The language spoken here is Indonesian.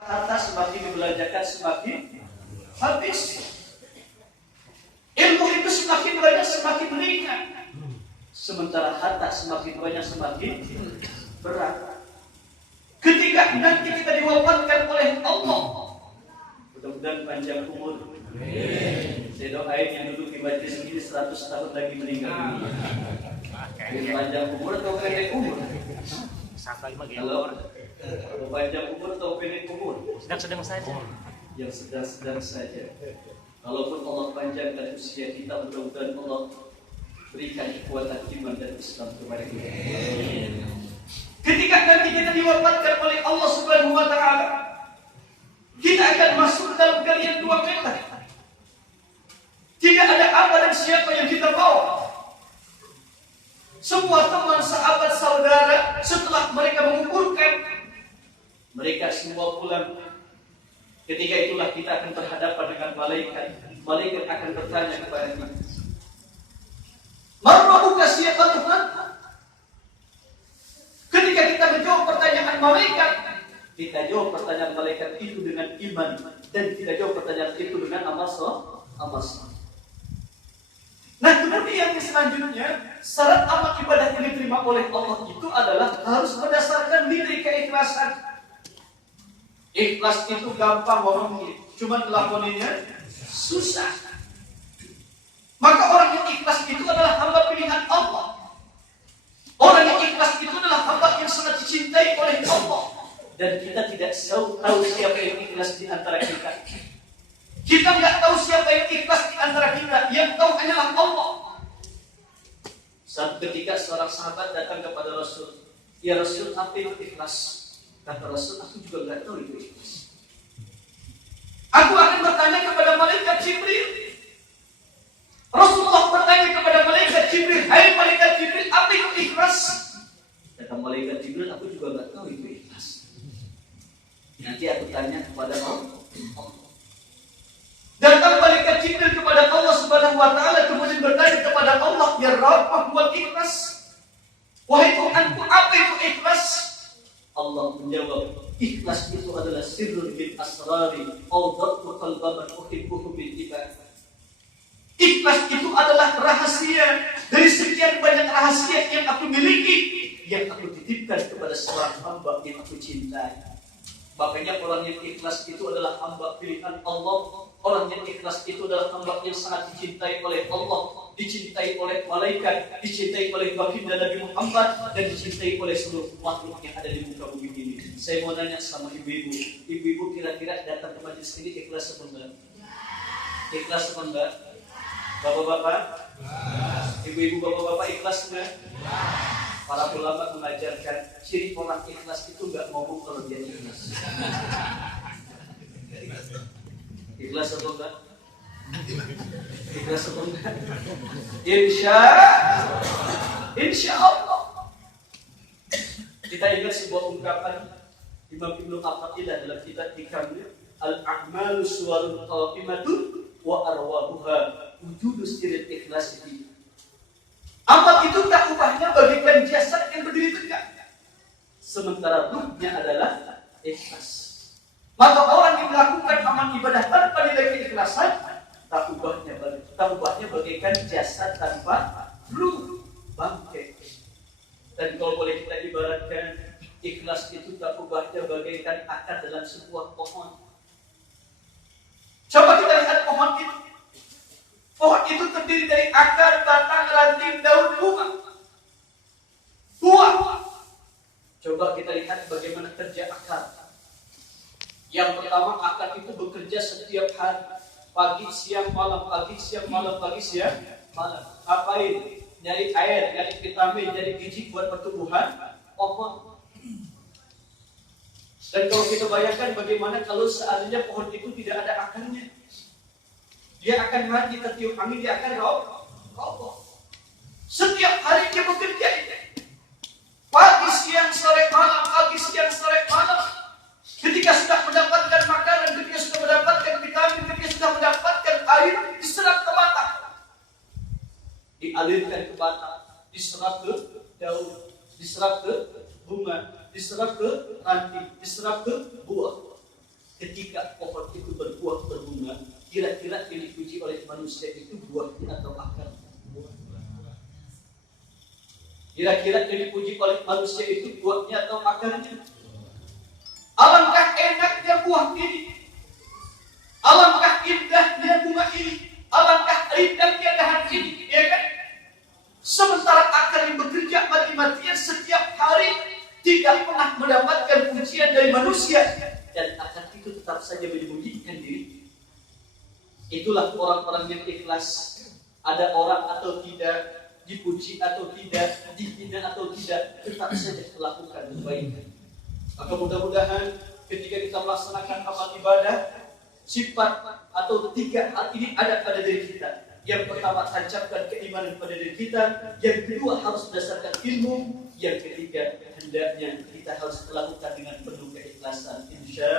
Harta semakin dibelanjakan semakin habis. Ilmu itu semakin banyak semakin ringan. Sementara harta semakin banyak semakin berat. Ketika nanti kita diwafatkan oleh Allah, mudah-mudahan panjang umur. Saya doain yang duduk di majelis ini 100 tahun lagi meninggal dunia. Panjang umur atau pendek umur? Kalau panjang umur atau pendek umur? Sedang-sedang saja. Yang sedang-sedang saja. Kalaupun Allah panjangkan usia kita, mudah-mudahan Allah berikan kekuatan iman dan Islam kepada kita. Ketika nanti kita diwafatkan oleh Allah Subhanahu wa Ta'ala, kita akan masuk dalam kalian 2 meter. Tidak ada apa dan siapa yang kita bawa. Semua teman, sahabat, saudara, setelah mereka mengukurkan, mereka semua pulang. Ketika itulah kita akan berhadapan dengan malaikat. Malaikat akan bertanya kepada kita, "Marabbuka, siapa Tuhan?" Ketika kita menjawab pertanyaan malaikat, kita jawab pertanyaan malaikat itu dengan iman, dan kita jawab pertanyaan itu dengan amal saleh. Nah, kemudian yang selanjutnya, syarat amal ibadah yang diterima oleh Allah itu adalah harus berdasarkan nilai keikhlasan. Ikhlas itu gampang ngomongnya, cuma ngelakoninnya susah. Maka orang yang ikhlas itu adalah hamba pilihan Allah. Orang yang ikhlas itu adalah hamba yang sangat dicintai oleh Allah. Dan kita tidak tahu siapa yang ikhlas di antara kita. Kita tidak tahu siapa yang ikhlas di antara kita. Yang tahu hanyalah Allah. Suatu ketika seorang sahabat datang kepada Rasul. "Ya Rasul, apa itu ikhlas?" Kata Rasul, "Aku juga nggak tahu itu ikhlas. Aku akan bertanya kepada malaikat Jibril." Rasulullah bertanya kepada malaikat Jibril, "Hai malaikat Jibril, apa itu ikhlas?" Kata malaikat Jibril, "Aku juga nggak tahu itu ikhlas. Nanti aku tanya kepada Allah." Datang malaikat Jibril kepada Allah Subhanahu wa Ta'ala, kemudian bertanya kepada Allah, "Ya Rabb, apa itu ikhlas?" Wahai Tuhanku, apa itu ikhlas? Allah menjawab, "Ikhlas itu adalah sirrun min asrari awdatu qalbaman uhibbuhu bil ibadah." Ikhlas itu adalah rahasia dari sekian banyak rahasia yang aku miliki, yang aku titipkan kepada seorang hamba yang aku cintai. Makanya orang yang ikhlas itu adalah hamba pilihan Allah. Orang yang ikhlas itu adalah hamba yang sangat dicintai oleh Allah, dicintai oleh malaikat, dicintai oleh baginda Nabi Muhammad, dan dicintai oleh seluruh makhluk yang ada di muka bumi ini. Saya mau nanya sama ibu-ibu. Ibu-ibu kira-kira datang ke majelis ini ikhlas apa enggak? Ikhlas apa enggak? Bapak-bapak? Ibu-ibu, bapak-bapak ikhlas enggak? Para ulama mengajarkan ciri orang ikhlas itu enggak ngomong kalau dia ikhlas. Ikhlas atau enggak? Ikhlas atau enggak? Insya Allah. Kita ingat sebuah ungkapan Imam Ibnu Athaillah dalam kitab Hikamnya, "Al-a'malu suwarun qa'imatun wa arwahuha wujudus sirril ikhlas." Amal itu tak ubahnya bagaikan jasad yang berdiri tegak, sementara ruhnya adalah ikhlas. Maka orang yang melakukan amal ibadah tanpa nilai keikhlasan, tak ubahnya bagaikan jasad tanpa ruh, bangkai. Dan kalau boleh kita ibaratkan, ikhlas itu tak ubahnya bagaikan akar dalam sebuah pohon. Coba kita lihat pohon itu. Pohon itu terdiri dari akar, batang, ranting, daun, bunga. Buah. Coba kita lihat bagaimana kerja akar. Yang pertama, akar itu bekerja setiap hari, pagi, siang, malam, pagi, siang, malam, pagi, siang, malam. Apain? Nyari air, nyari vitamin, nyari biji buat pertumbuhan pohon. Dan kalau kita bayangkan bagaimana kalau seandainya pohon itu tidak ada akarnya, dia akan mati tertiup angin, dia akan roboh. Setiap hari dia bekerja, pagi, siang, sore, malam, pagi, siang, sore, malam. Ketika sudah mendapatkan makanan, ketika sudah mendapatkan vitamin, ketika sudah mendapatkan air, diserap ke batang, dialirkan ke batang, diserap ke daun, diserap ke bunga, diserap ke ranting, diserap ke buah. ketika pohon itu berbuah berbunga, kira-kira yang dipuji oleh manusia itu buahnya atau akarnya? Kira-kira yang dipuji oleh manusia itu buahnya atau akarnya? Alangkah enaknya buah ini, alangkah indahnya bunga ini, alangkah rindangnya dahan ini, ya kan? Sementara akar yang bekerja mati-matian setiap hari tidak pernah mendapatkan pujian dari manusia, dan akar itu tetap saja menyembunyikan diri. Itulah orang-orang yang ikhlas. Ada orang atau tidak, dipuji atau tidak, dihina atau tidak, tetap saja melakukan kebaikan. Maka mudah-mudahan ketika kita melaksanakan amal ibadah, sifat atau 3 hal ini ada pada diri kita. Yang pertama, tancapkan keimanan pada diri kita. Yang kedua, harus berdasarkan ilmu. Yang ketiga, hendaknya kita harus melakukan dengan penuh keikhlasan. Insya